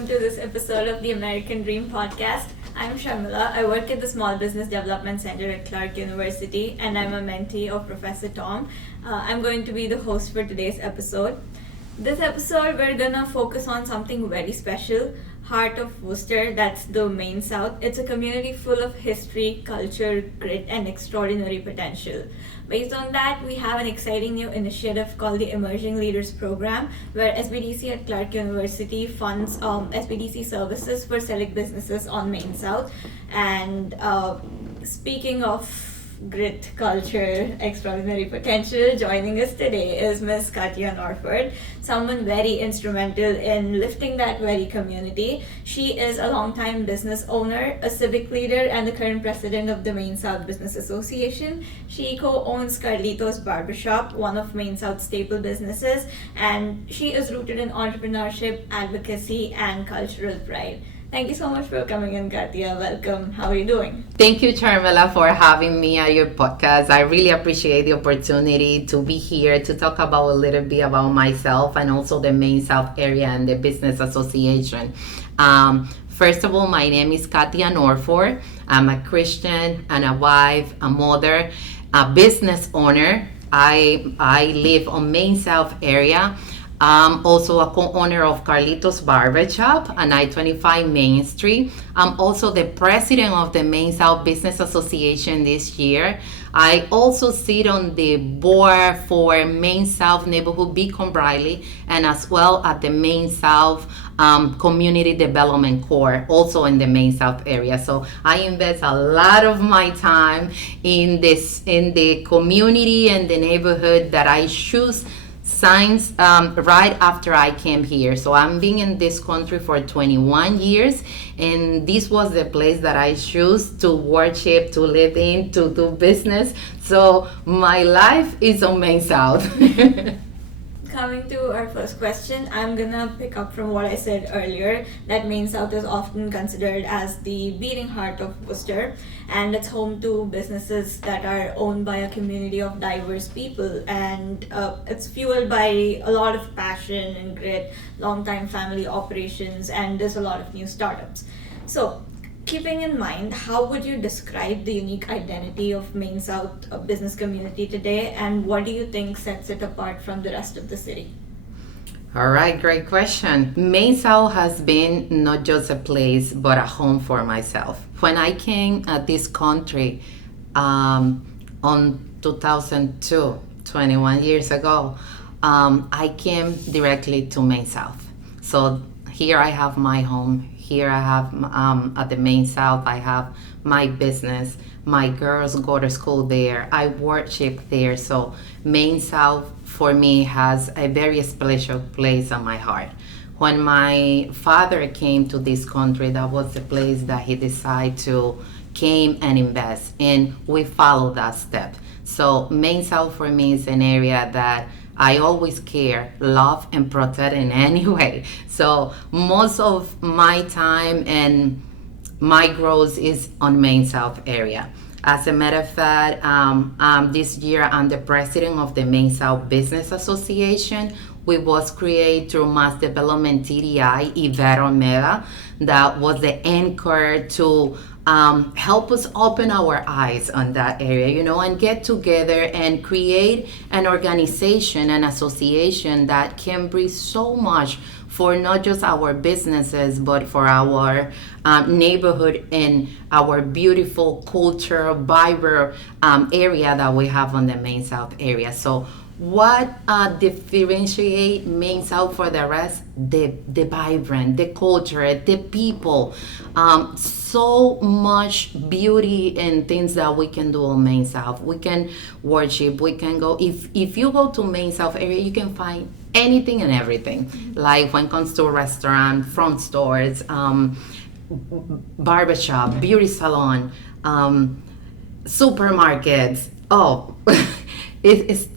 welcome to this episode of the American Dream podcast. I'm Sharmila. I work at the Small Business Development Center at Clark University, and I'm a mentee of Professor Tom. I'm going to be the host for today's episode. This episode, we're gonna focus on something very special, Heart of Worcester, that's the Main South. It's a community full of history, culture, grit, and extraordinary potential. Based on that, we have an exciting new initiative called the Emerging Leaders Program, where SBDC at Clark University funds SBDC services for select businesses on Main South. And speaking of grit, culture, extraordinary potential, joining us today is Miss Katia Norford, someone very instrumental in lifting that very community. She is a longtime business owner, a civic leader, and the current president of the Main South Business Association. She co-owns Carlitos Barbershop, one of Main South's staple businesses, and she is rooted in entrepreneurship, advocacy, and cultural pride. Thank you so much for coming in, Katia. Welcome. How are you doing? Thank you, Sharmila, for having me at your podcast. I really appreciate the opportunity to be here to talk about a little bit about myself and also the Main South area and the Business Association. First of all, my name is Katia Norford. I'm a Christian and a wife, a mother, a business owner. I live on Main South area. I'm also a co-owner of Carlitos Barbershop on I-25 Main Street. I'm also the president of the Main South Business Association this year. I also sit on the board for Main South Neighborhood Beacon Briley and as well at the Main South Community Development Corps, also in the Main South area. So I invest a lot of my time in the community and the neighborhood that I choose since right after I came here. So I'm been in this country for 21 years, and this was the place that I choose to worship, to live in, to do business. So my life is on Main South. Coming to our first question, I'm gonna pick up from what I said earlier, that Main South is often considered as the beating heart of Worcester, and it's home to businesses that are owned by a community of diverse people, and it's fueled by a lot of passion and grit, long-time family operations, and there's a lot of new startups. So, keeping in mind, how would you describe the unique identity of Main South business community today, and what do you think sets it apart from the rest of the city? All right, great question. Main South has been not just a place, but a home for myself. When I came at this country on 2002, 21 years ago, I came directly to Main South. So here I have my home. Here I have, at the Main South, I have my business. My girls go to school there. I worship there. So Main South for me has a very special place on my heart. When my father came to this country, that was the place that he decided to came and invest, and we followed that step. So Main South for me is an area that I always care, love, and protect in any way. So most of my time and my growth is on Main South area. As a matter of fact, this year I'm the president of the Main South Business Association. We was created through MassDevelopment TDI, Ibero Meda, that was the anchor to help us open our eyes on that area, and get together and create an organization, an association that can bring so much for not just our businesses, but for our neighborhood and our beautiful culture, vibrant area that we have on the Main South area. So what differentiate Main South for the rest? The vibrant, the culture, the people. So much beauty and things that we can do on Main South. We can worship, we can go. If you go to Main South area, you can find anything and everything. Mm-hmm. Like when it comes to restaurant, front stores, barbershop, beauty salon, supermarkets. Oh, it's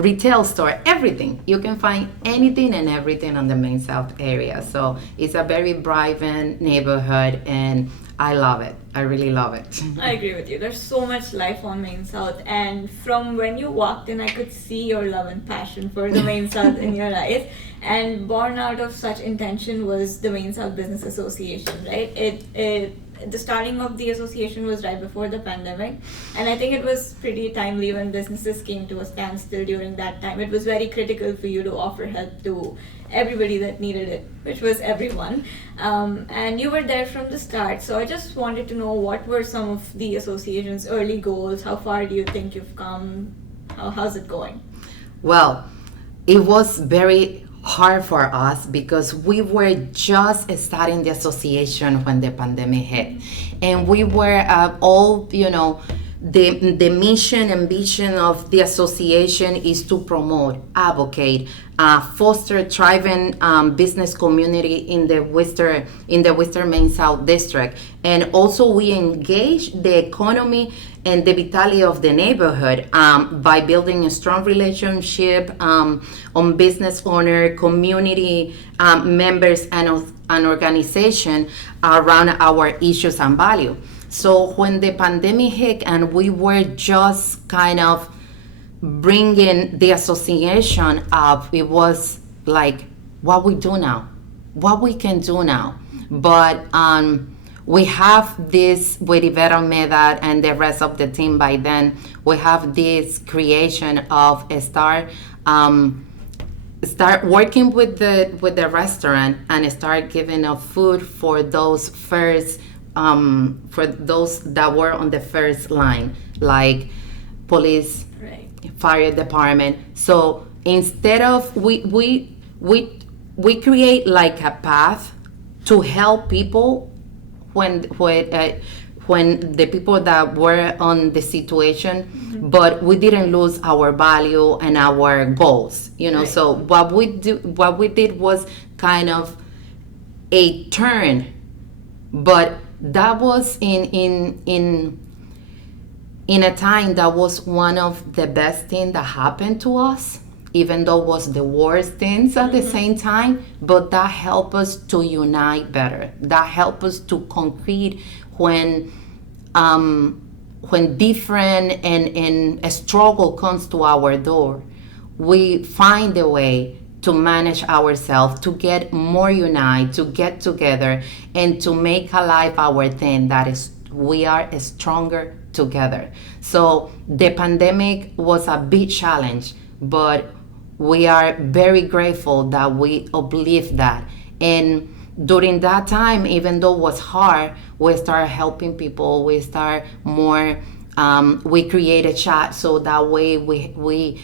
retail store, everything. You can find anything and everything on the Main South area. So it's a very vibrant neighborhood, and I love it. I really love it. I agree with you. There's so much life on Main South, and from when you walked in, I could see your love and passion for the Main South in your eyes. And born out of such intention was the Main South Business Association, right? The starting of the association was right before the pandemic, and I think it was pretty timely when businesses came to a standstill during that time. It was very critical for you to offer help to everybody that needed it, which was everyone. And you were there from the start, so I just wanted to know, what were some of the association's early goals? How far do you think you've come? How's it going? Well, it was very hard for us because we were just starting the association when the pandemic hit, and we were all, the mission and vision of the association is to promote, advocate, foster thriving business community in the Worcester Main South district, and also we engage the economy and the vitality of the neighborhood by building a strong relationship on business owner, community members, and an organization around our issues and value. So when the pandemic hit and we were just kind of bringing the association up, it was like, what we do now, what we can do now. But we have this with Ibero Meda and the rest of the team by then, we have this creation of start working with the restaurant and start giving up food for those first for those that were on the first line, like police, right, fire department. So instead of we create like a path to help people when the people that were on the situation, mm-hmm. but we didn't lose our value and our goals, Right. So what we did was kind of a turn, but that was in a time that was one of the best things that happened to us, even though it was the worst things at the same time. But that helped us to unite better. That helped us to concrete when different and a struggle comes to our door, we find a way to manage ourselves, to get more united, to get together, and to make alive our thing that is we are stronger together. So the pandemic was a big challenge, but we are very grateful that we uplift that. And during that time, even though it was hard, we started helping people. We start more. We create a chat so that way we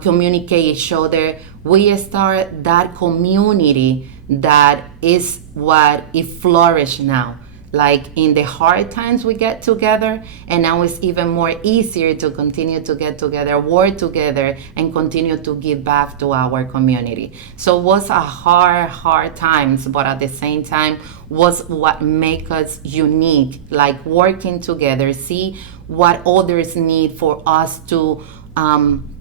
communicate each other. We start that community that is what it flourished now. Like in the hard times we get together, and now it's even more easier to continue to get together, work together, and continue to give back to our community. So it was a hard times, but at the same time was what make us unique, like working together, see what others need for us to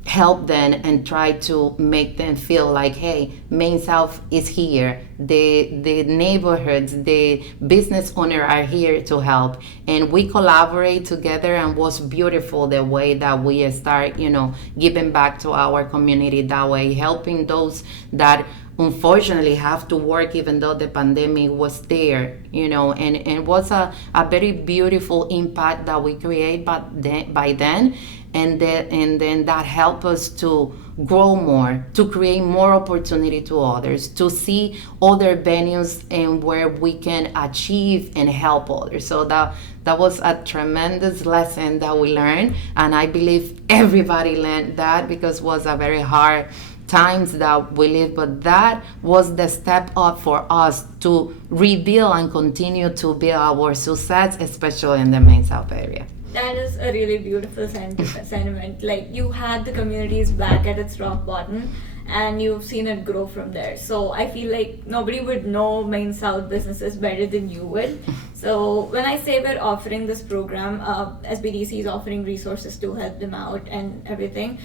help them and try to make them feel like, hey, Main South is here. The neighborhoods, the business owners are here to help. And we collaborate together, and was beautiful the way that we start, giving back to our community that way, helping those that unfortunately have to work even though the pandemic was there, and it was a very beautiful impact that we create by then. And then that helped us to grow more, to create more opportunity to others, to see other venues and where we can achieve and help others. So that was a tremendous lesson that we learned, and I believe everybody learned that because it was a very hard times that we live, but that was the step up for us to rebuild and continue to build our success, especially in the Main South area. That is a really beautiful sentiment. Like, you had the communities back at its rock bottom, and you've seen it grow from there. So I feel like nobody would know Main South businesses better than you would. So when I say we're offering this program, SBDC is offering resources to help them out and everything.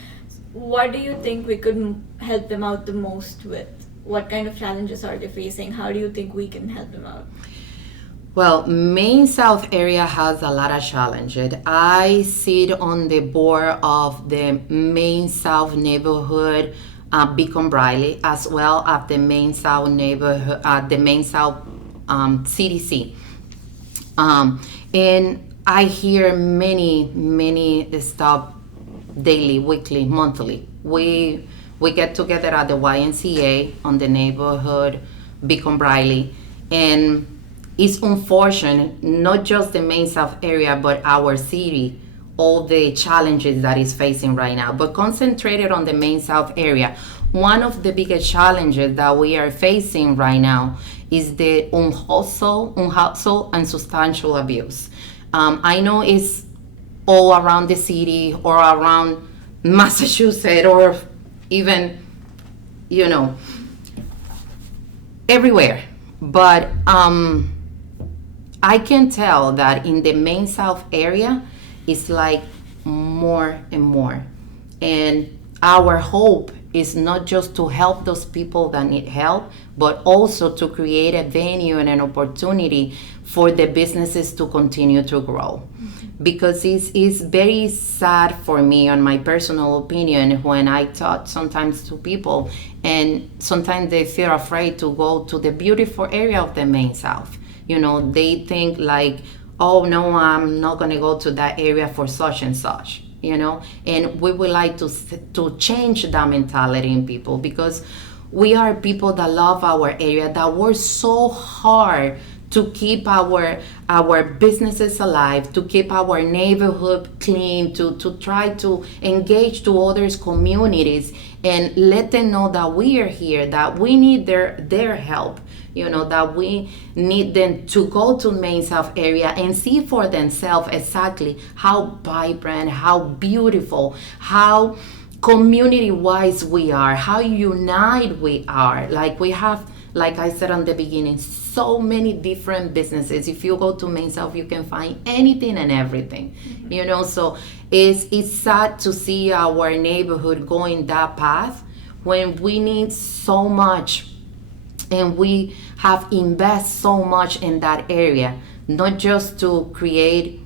what do you think we could help them out the most with? What kind of challenges are they facing? How do you think we can help them out? Well, Main South area has a lot of challenges. I sit on the board of the Main South neighborhood, Beacon Briley, as well as the Main South neighborhood, the Main South CDC. And I hear many stuff daily, weekly, monthly. We get together at the YMCA on the neighborhood Beacon Briley, and it's unfortunate, not just the Main South area, but our city, all the challenges that it's facing right now. But concentrated on the Main South area, one of the biggest challenges that we are facing right now is the unhoused and substantial abuse. I know it's all around the city or around Massachusetts or even, everywhere. But I can tell that in the Main South area, it's like more and more. And our hope is not just to help those people that need help, but also to create a venue and an opportunity for the businesses to continue to grow. Because it's very sad for me, on my personal opinion, when I talk sometimes to people, and sometimes they feel afraid to go to the beautiful area of the Main South. They think like, oh no, I'm not gonna go to that area for such and such. And we would like to change that mentality in people, because we are people that love our area, that work so hard to keep our businesses alive, to keep our neighborhood clean, to try to engage to others communities and let them know that we are here, that we need their help, that we need them to go to Main South area and see for themselves exactly how vibrant, how beautiful, how community-wise we are, how united we are. Like we have, like I said on the beginning, so many different businesses. If you go to Main South, you can find anything and everything. So it's sad to see our neighborhood going that path when we need so much, and we have invested so much in that area, not just to create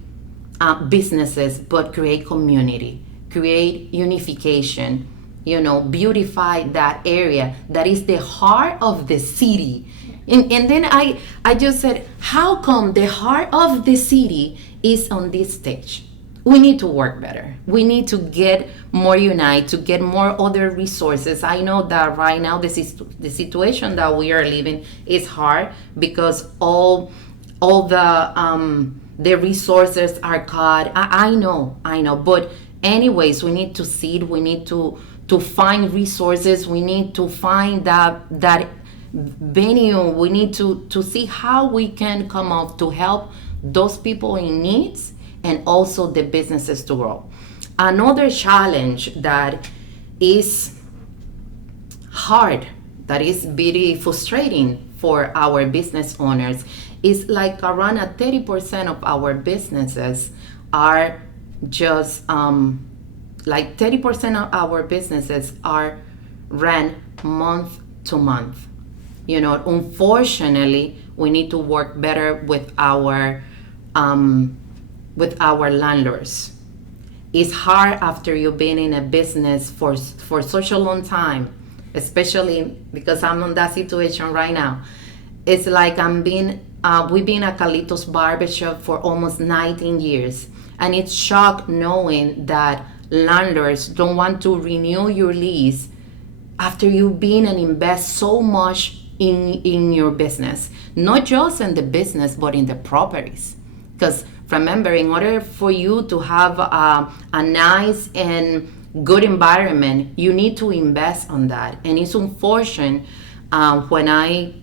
businesses, but create community, create unification, beautify that area that is the heart of the city. And then I just said, how come the heart of the city is on this stage? We need to work better. We need to get more united, to get more other resources. I know that right now the situation that we are living is hard, because all the resources are cut. I know. But anyways, we need to seed. We need to find resources. We need to find that venue. We need to see how we can come up to help those people in needs, and also the businesses to grow. Another challenge that is hard, that is very frustrating for our business owners, is like around 30% of our businesses are just like 30% of our businesses are ran month to month. Unfortunately, we need to work better with our landlords. It's hard after you've been in a business for such a long time, especially because I'm in that situation right now. It's like we've been at Carlitos Barbershop for almost 19 years, and it's shock knowing that landlords don't want to renew your lease after you've been and invest so much in your business, not just in the business, but in the properties. Because remember, in order for you to have a nice and good environment, you need to invest on that. And it's unfortunate when I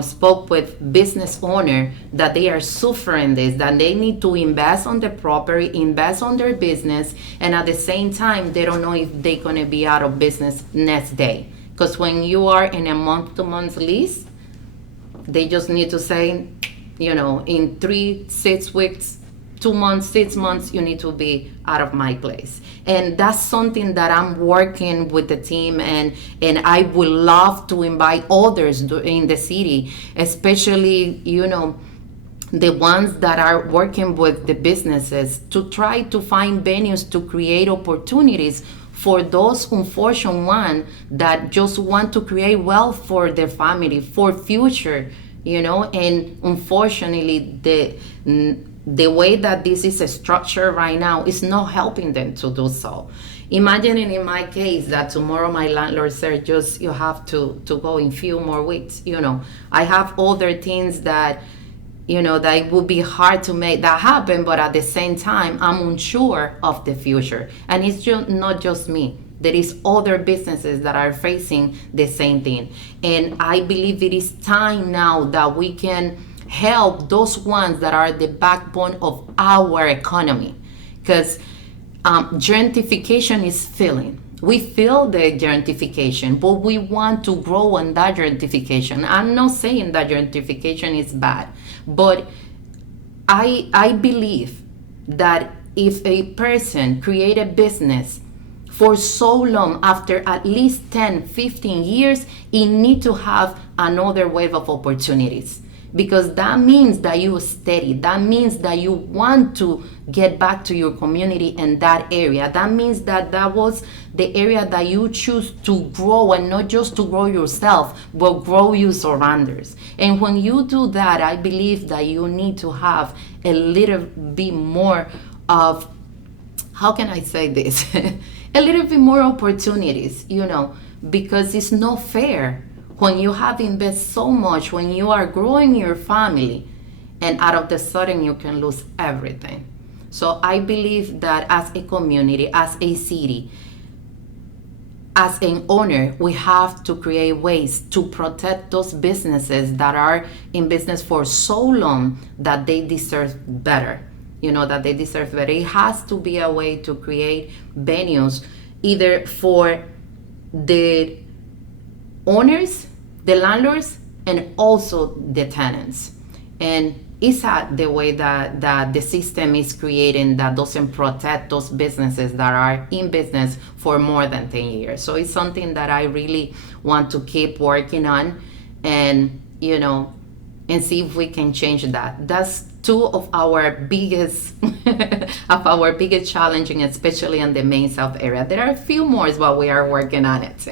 spoke with business owner that they are suffering this, that they need to invest on the property, invest on their business, and at the same time they don't know if they're going to be out of business next day. Because when you are in a month-to-month lease, they just need to say, in 3-6 weeks 2 months, 6 months, you need to be out of my place. And that's something that I'm working with the team, and I would love to invite others in the city, especially, the ones that are working with the businesses, to try to find venues to create opportunities for those unfortunate ones that just want to create wealth for their family, for future, and unfortunately the way that this is structured right now is not helping them to do so. Imagining in my case that tomorrow my landlord said, just you have to go in few more weeks. I have other things that that it would be hard to make that happen, but at the same time, I'm unsure of the future. And it's just not just me. There is other businesses that are facing the same thing. And I believe it is time now that we can help those ones that are the backbone of our economy. Because gentrification is feeling. We feel the gentrification, but we want to grow on that gentrification. I'm not saying that gentrification is bad, but I believe that if a person create a business for so long, after at least 10, 15 years, it need to have another wave of opportunities. Because that means that you are steady. That means that you want to get back to your community in that area. That means that that was the area that you choose to grow, and not just to grow yourself, but grow your surroundings. And when you do that, I believe that you need to have a little bit more of, how can I say this? A little bit more opportunities, because it's not fair when you have invested so much, when you are growing your family, and out of the sudden you can lose everything. So I believe that as a community, as a city, as an owner, we have to create ways to protect those businesses that are in business for so long that they deserve better. That they deserve better. It has to be a way to create venues, either for the owners, the landlords, and also the tenants. And it's the way that the system is creating that doesn't protect those businesses that are in business for more than 10 years. So it's something that I really want to keep working on, and and see if we can change that. That's two of our biggest challenging, especially in the main South area. There are a few more, but we are working on it.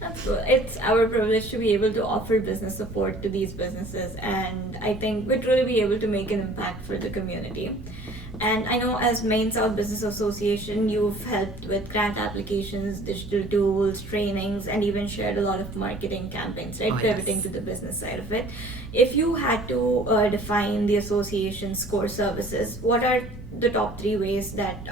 That's cool. It's our privilege to be able to offer business support to these businesses, and I think we'd really be able to make an impact for the community. And I know as Maine South Business Association, you've helped with grant applications, digital tools, trainings, and even shared a lot of marketing campaigns, right? Pivoting to the business side of it. If you had to define the association's core services, what are the top 3 ways that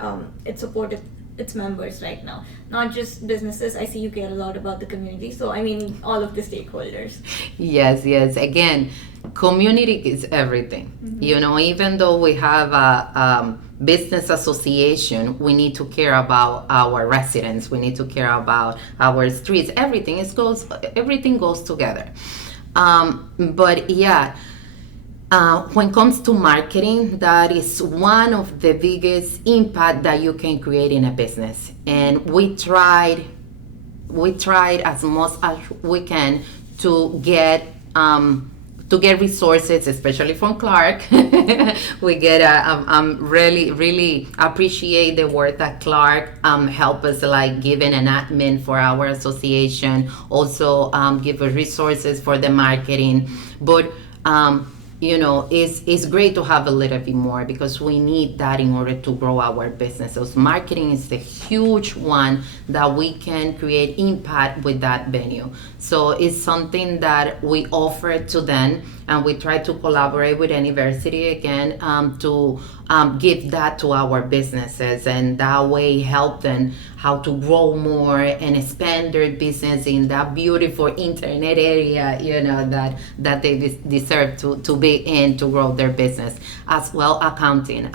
it supported its members right now? Not just businesses. I see you care a lot about the community, so I mean all of the stakeholders. Yes. Again, community is everything. Mm-hmm. Even though we have a business association, we need to care about our residents. We need to care about our streets. Everything goes together. But yeah. When it comes to marketing, that is one of the biggest impact that you can create in a business. And we tried as much as we can to get resources, especially from Clark. We get really appreciate the work that Clark help us, like giving an admin for our association, also give us resources for the marketing. But it's great to have a little bit more, because we need that in order to grow our businesses. Marketing is the huge one that we can create impact with that venue. So it's something that we offer to them, and we try to collaborate with university again to give that to our businesses, and that way help them how to grow more and expand their business in that beautiful internet area, that they deserve to be in to grow their business. As well, accounting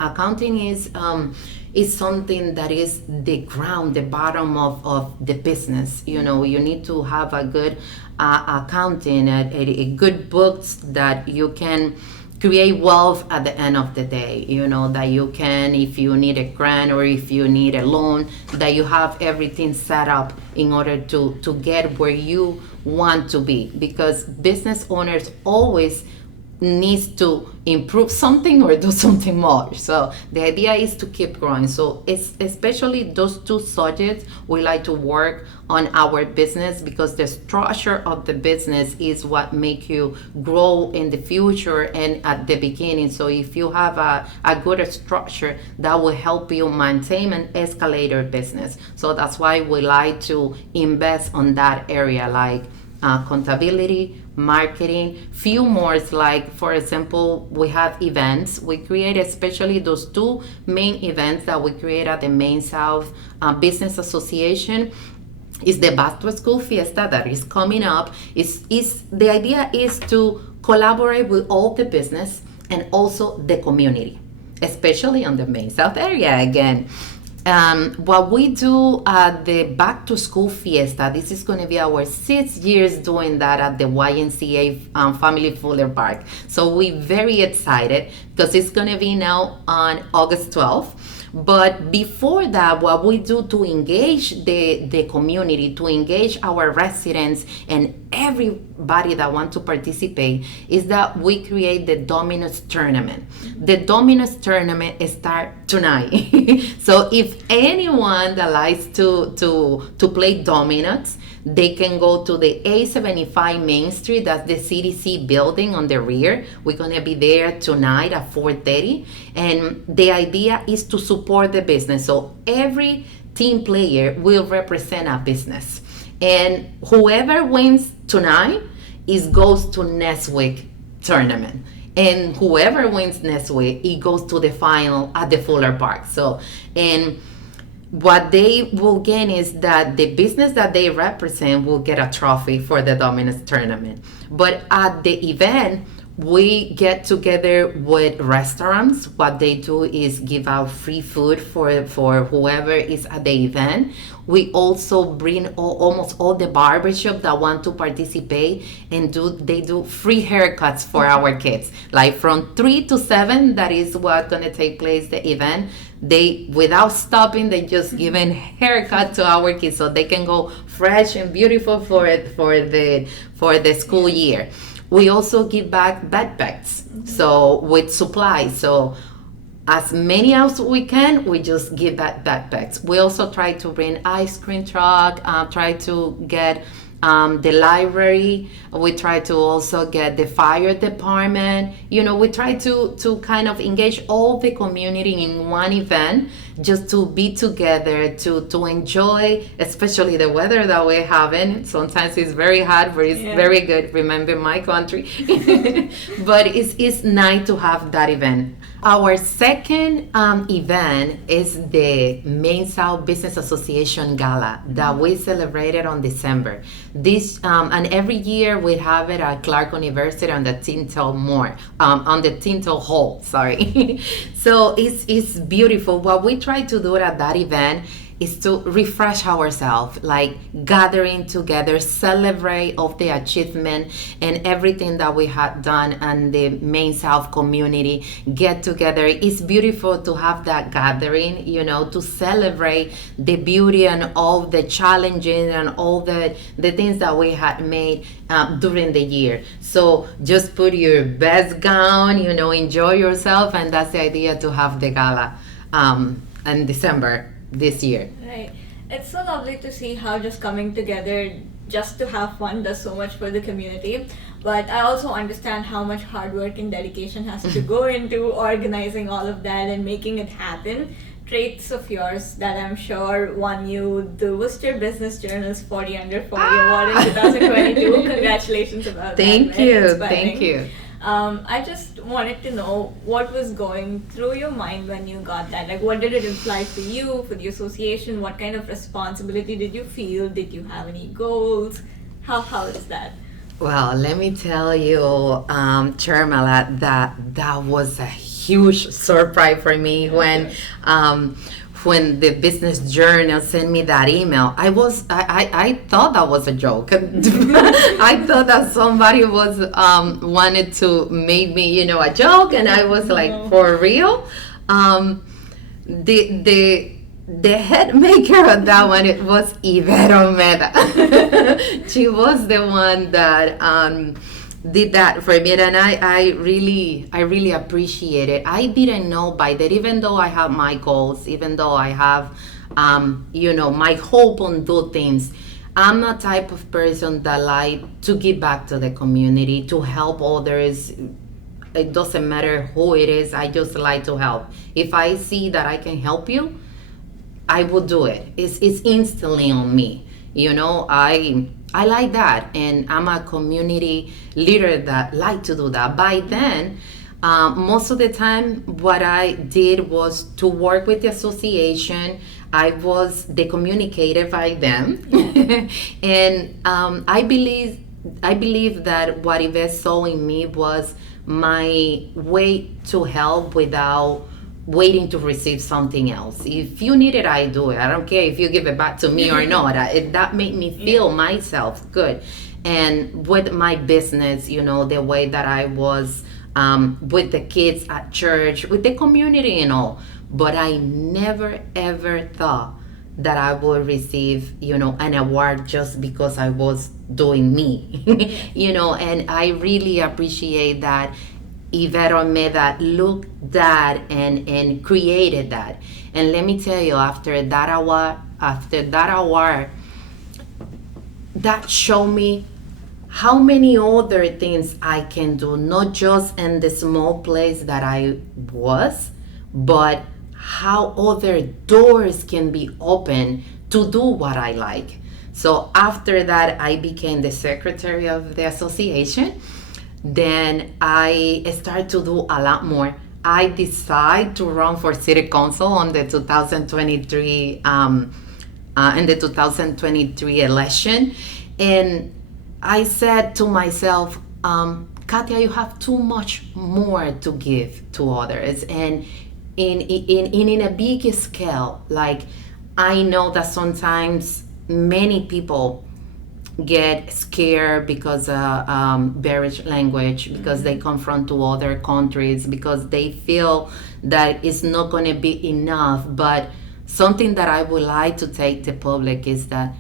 is something that is the ground, the bottom of the business. You need to have a good accounting, a good books that you can create wealth at the end of the day. That you can, if you need a grant or if you need a loan, that you have everything set up in order to get where you want to be, because business owners always needs to improve something or do something more. So the idea is to keep growing. So it's especially those two subjects we like to work on our business, because the structure of the business is what make you grow in the future and at the beginning. So if you have a good structure, that will help you maintain and escalate your business. So that's why we like to invest on that area, like accountability, marketing, few more, like for example, we have events. We create especially those two main events that we create at the Main South Business Association. Is the Back to School Fiesta that is coming up. Is the idea is to collaborate with all the business and also the community, especially on the Main South area again. What we do at the Back to School Fiesta, this is going to be our 6 years doing that at the YMCA Family Fuller Park. So we're very excited because it's going to be now on August 12th. But before that, what we do to engage the community, to engage our residents and everybody that wants to participate, is that we create the Domino's Tournament. The Domino's Tournament starts tonight. So if anyone that likes to play dominoes, they can go to the A75 Main Street. That's the CDC building on the rear. We're going to be there tonight at 4:30. And the idea is to support the business. So every team player will represent a business. And whoever wins tonight goes to next week tournament. And whoever wins next week, it goes to the final at the Fuller Park. So, and what they will gain is that the business that they represent will get a trophy for the Domino's Tournament. But at the event, we get together with restaurants. What they do is give out free food for whoever is at the event. We also bring almost all the barbershop that want to participate, and they do free haircuts for our kids. Like from 3 to 7, that is what's gonna take place, the event. They, without stopping, they just giving haircut to our kids so they can go fresh and beautiful for the school year. We also give back backpacks, so with supplies. So as many as we can, we just give that backpacks. We also try to bring ice cream truck, try to get the library. We try to also get the fire department. We try to kind of engage all the community in one event, just to be together, to enjoy, especially the weather that we're having. Sometimes it's very hot, but it's very good. Remember my country. But it's nice to have that event. Our second event is the Main South Business Association Gala that we celebrated on December. This and every year we have it at Clark University on the Tintel Hall. Sorry. So it's beautiful. What we try to do at that event is to refresh ourselves, like gathering together, celebrate of the achievement and everything that we had done, and the Main South community get together. It's beautiful to have that gathering, to celebrate the beauty and all the challenges and all the things that we had made during the year. So just put your best gown, enjoy yourself, and that's the idea, to have the gala in December this year. Right. It's so lovely to see how just coming together just to have fun does so much for the community. But I also understand how much hard work and dedication has to go into organizing all of that and making it happen. Traits of yours that I'm sure won you the Worcester Business Journal's 40 Under 40 Award in 2022. Congratulations about that. Thank you. I just wanted to know what was going through your mind when you got that. Like, what did it imply for you, for the association? What kind of responsibility did you feel? Did you have any goals? How is that? Well, let me tell you, Sharmila, that was a huge surprise for me when when the business journal sent me that email, I thought that was a joke. I thought that somebody was wanted to make me, a joke, and I was like, for real. The head maker of that one, it was Ibero Meda. She was the one that did that for me, and I really appreciate it. I didn't know by that, even though I have my goals, even though I have my hope on do things, I'm a type of person that like to give back to the community, to help others. It doesn't matter who it is, I just like to help. If I see that I can help you, I will do it. It's instantly on me. I like that, and I'm a community leader that like to do that. By then, most of the time, what I did was to work with the association. I was the communicator by them, and I believe that what Yvette saw in me was my way to help without waiting to receive something else. If you need it, I do it. I don't care if you give it back to me or not. That made me feel myself good. And with my business, the way that I was with the kids at church, with the community and all. But I never ever thought that I would receive, an award just because I was doing me. And I really appreciate that Ibero Meda looked that and created that. And let me tell you, after that award, that showed me how many other things I can do, not just in the small place that I was, but how other doors can be open to do what I like. So after that, I became the secretary of the association. Then I started to do a lot more. I decided to run for city council on the 2023 election, and I said to myself, Katia, you have too much more to give to others, and in a big scale. Like, I know that sometimes many people get scared because barrage language, because they come from to other countries, because they feel that it's not going to be enough. But something that I would like to take to public is that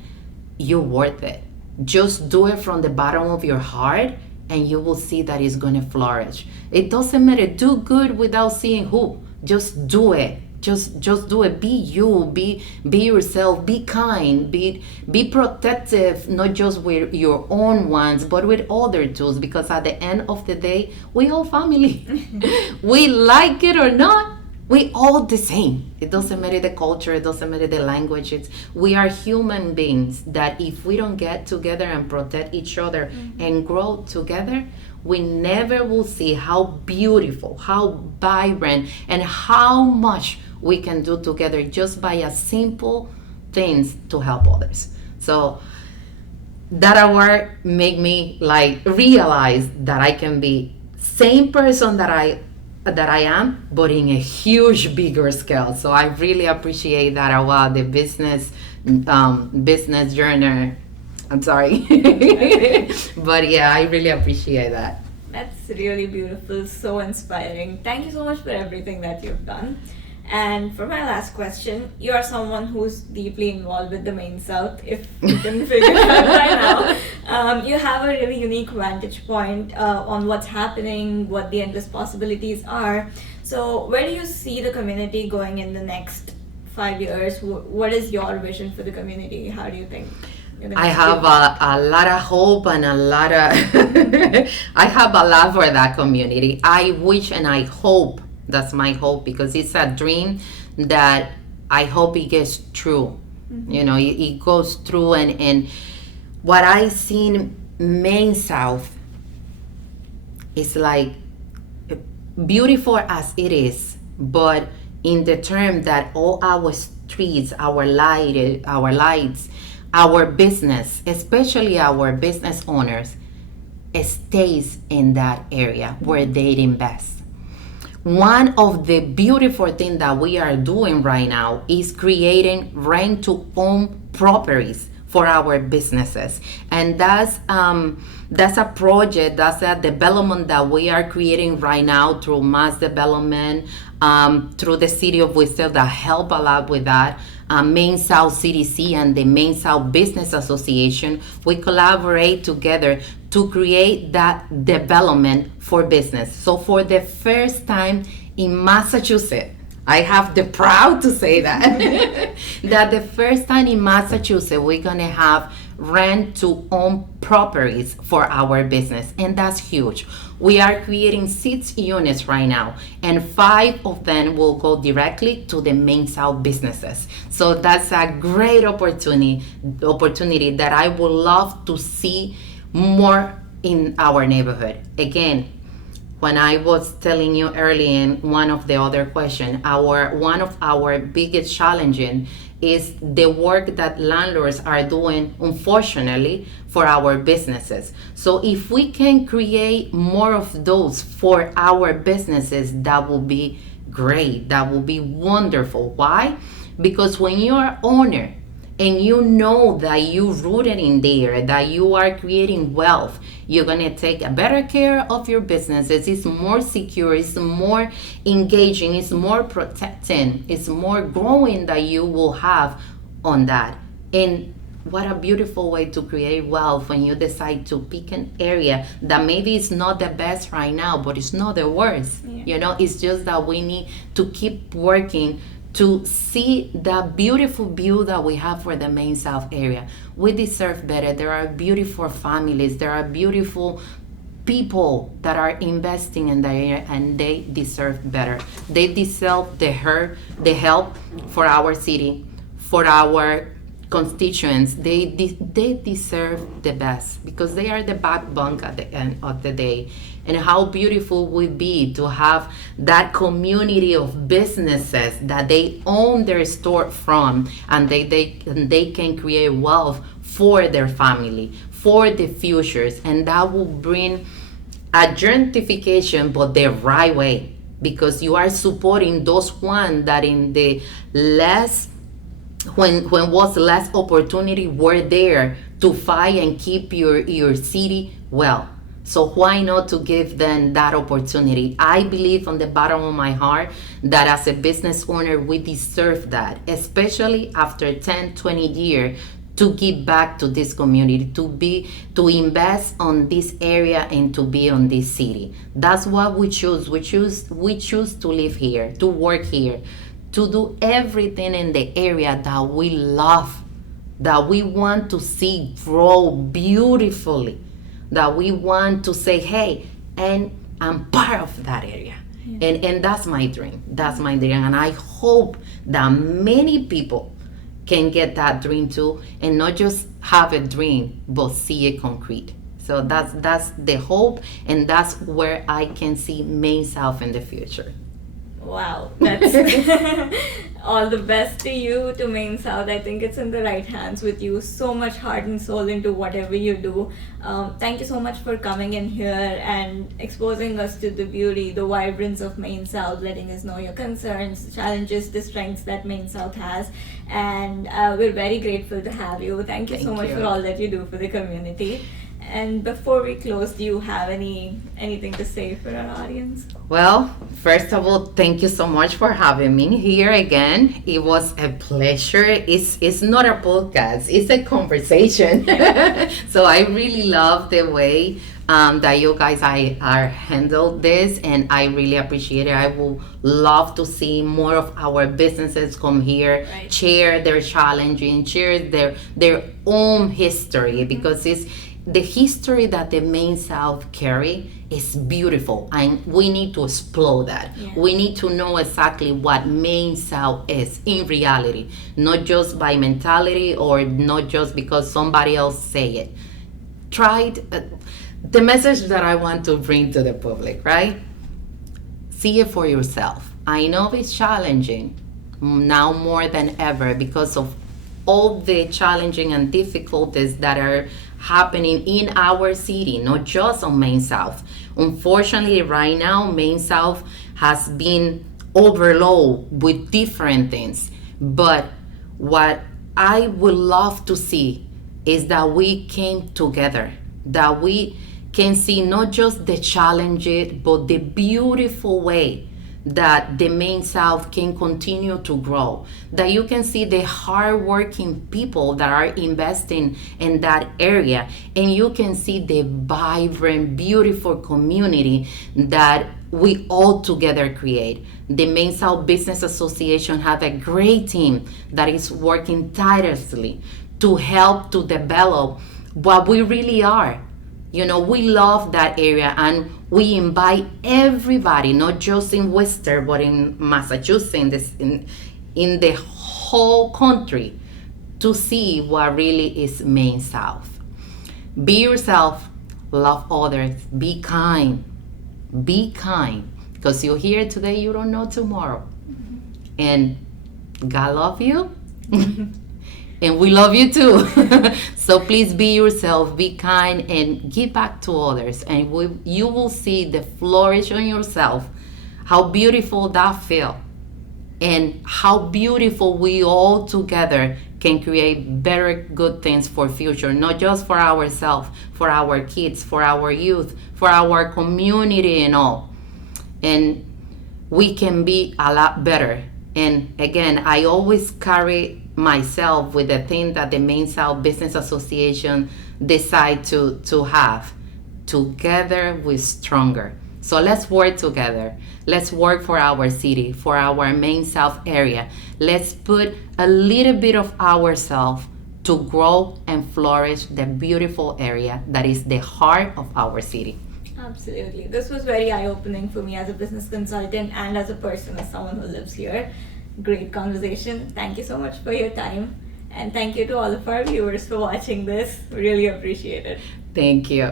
you're worth it. Just do it from the bottom of your heart, and you will see that it's going to flourish. It doesn't matter. Do good without seeing who. Just do it. Just do it. Be you. Be yourself. Be kind. Be protective, not just with your own ones, but with other tools. Because at the end of the day, we all family. We like it or not, we all the same. It doesn't matter the culture. It doesn't matter the language. We are human beings that if we don't get together and protect each other and grow together, we never will see how beautiful, how vibrant, and how much we can do together just by a simple things to help others. So that award made me like realize that I can be same person that I am, but in a huge bigger scale. So I really appreciate that award, the business journal. I'm sorry. But yeah, I really appreciate that. That's really beautiful, so inspiring. Thank you so much for everything that you've done. And for my last question, you are someone who's deeply involved with the Main South, if you can figure it out by now. You have a really unique vantage point on what's happening, what the endless possibilities are. So where do you see the community going in the next 5 years? What is your vision for the community? How do you think? I have a lot of hope and a lot of I have a lot for that community. I wish and I hope, that's my hope, because it's a dream that I hope it gets true. It goes through, and what I seen Main South is like beautiful as it is, but in the term that all our streets, our lights, our business, especially our business owners, stays in that area where they invest. One of the beautiful things that we are doing right now is creating rent to own properties for our businesses, and that's a project, that's a development that we are creating right now through MassDevelopment, through the city of Worcester that help a lot with that. Main South CDC and the Main South Business Association, we collaborate together to create that development for business. So for the first time in Massachusetts, I have the proud to say that, that the first time in Massachusetts, we're gonna have rent to own properties for our business, and that's huge. We are creating 6 units right now, and 5 of them will go directly to the Main South businesses. So that's a great opportunity that I would love to see more in our neighborhood. Again, when I was telling you early in one of the other questions, one of our biggest challenges is the work that landlords are doing, unfortunately, for our businesses. So if we can create more of those for our businesses, that will be great. That will be wonderful. Why? Because when you're an owner and you know that you rooted in there, that you are creating wealth, you're gonna take a better care of your businesses. It's more secure, it's more engaging, it's more protecting, it's more growing that you will have on that. And what a beautiful way to create wealth when you decide to pick an area that maybe is not the best right now, but it's not the worst. Yeah. It's just that we need to keep working to see the beautiful view that we have for the Main South area. We deserve better. There are beautiful families. There are beautiful people that are investing in the area, and they deserve better. They deserve the help for our city, for our constituents. They deserve the best because they are the backbone at the end of the day. And how beautiful would be to have that community of businesses that they own their store from, and they can create wealth for their family, for the futures, and that will bring a gentrification, but the right way, because you are supporting those one that in the less when was less opportunity were there to fight and keep your city well. So why not to give them that opportunity? I believe from the bottom of my heart that as a business owner, we deserve that, especially after 10, 20 years, to give back to this community, to invest on this area and to be on this city. That's what we choose. We choose to live here, to work here, to do everything in the area that we love, that we want to see grow beautifully, that we want to say, hey, and I'm part of that area. Yeah. And that's my dream. That's my dream. And I hope that many people can get that dream too, and not just have a dream, but see it concrete. So that's the hope, and that's where I can see Main South in the future. Wow, that's all the best to you, to Main South. I think it's in the right hands with you. So much heart and soul into whatever you do. Thank you so much for coming in here and exposing us to the beauty, the vibrance of Main South, letting us know your concerns, the challenges, the strengths that Main South has. And we're very grateful to have you. Thank you so much for all that you do for the community. And before we close, do you have anything to say for our audience? Well, first of all, thank you so much for having me here again. It was a pleasure. It's not a podcast, it's a conversation. So I really love the way that you guys are handled this, and I really appreciate it. I would love to see more of our businesses come here, right, share their challenging, share their own history, because it's the history that the Main South carry is beautiful, and we need to explore that. Yeah. We need to know exactly what Main South is in reality, not just by mentality or not just because somebody else say it. The message that I want to bring to the public, right? See it for yourself. I know it's challenging now more than ever because of all the challenging and difficulties that are happening in our city, not just on Main South. Unfortunately, right now, Main South has been overloaded with different things. But what I would love to see is that we came together, that we can see not just the challenges, but the beautiful way that the Main South can continue to grow. That you can see the hardworking people that are investing in that area, and you can see the vibrant, beautiful community that we all together create. The Main South Business Association have a great team that is working tirelessly to help to develop what we really are. We love that area, and we invite everybody, not just in Worcester, but in Massachusetts, in the whole country, to see what really is Main South. Be yourself, love others, be kind, because you're here today, you don't know tomorrow. And God love you. And we love you too. So please be yourself, be kind, and give back to others. And you will see the flourish on yourself, how beautiful that feel, and how beautiful we all together can create better good things for future, not just for ourselves, for our kids, for our youth, for our community and all. And we can be a lot better. And again, I always carry myself with the thing that the Main South Business Association decide to have. Together we're stronger. So let's work together. Let's work for our city, for our Main South area. Let's put a little bit of ourselves to grow and flourish the beautiful area that is the heart of our city. Absolutely. This was very eye-opening for me as a business consultant and as a person, as someone who lives here. Great conversation. Thank you so much for your time. And thank you to all of our viewers for watching this. Really appreciate it. Thank you.